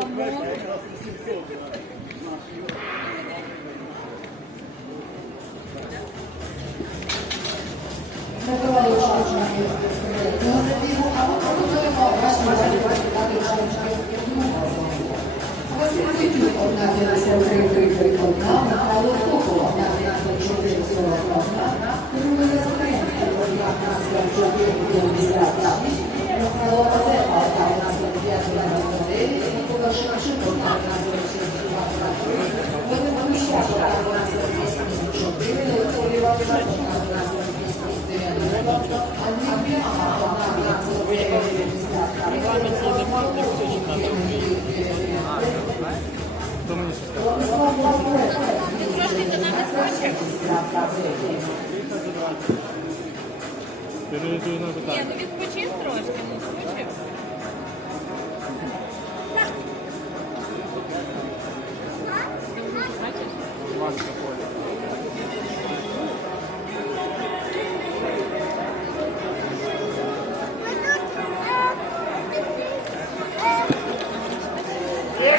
Соломон. Трошки за нами скочив. Переорієнтуй на Ні, питання. ну відпочив трошки, ну скочив. Макс заходить.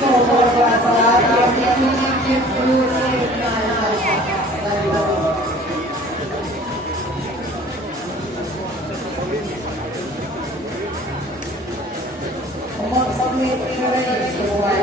тут. І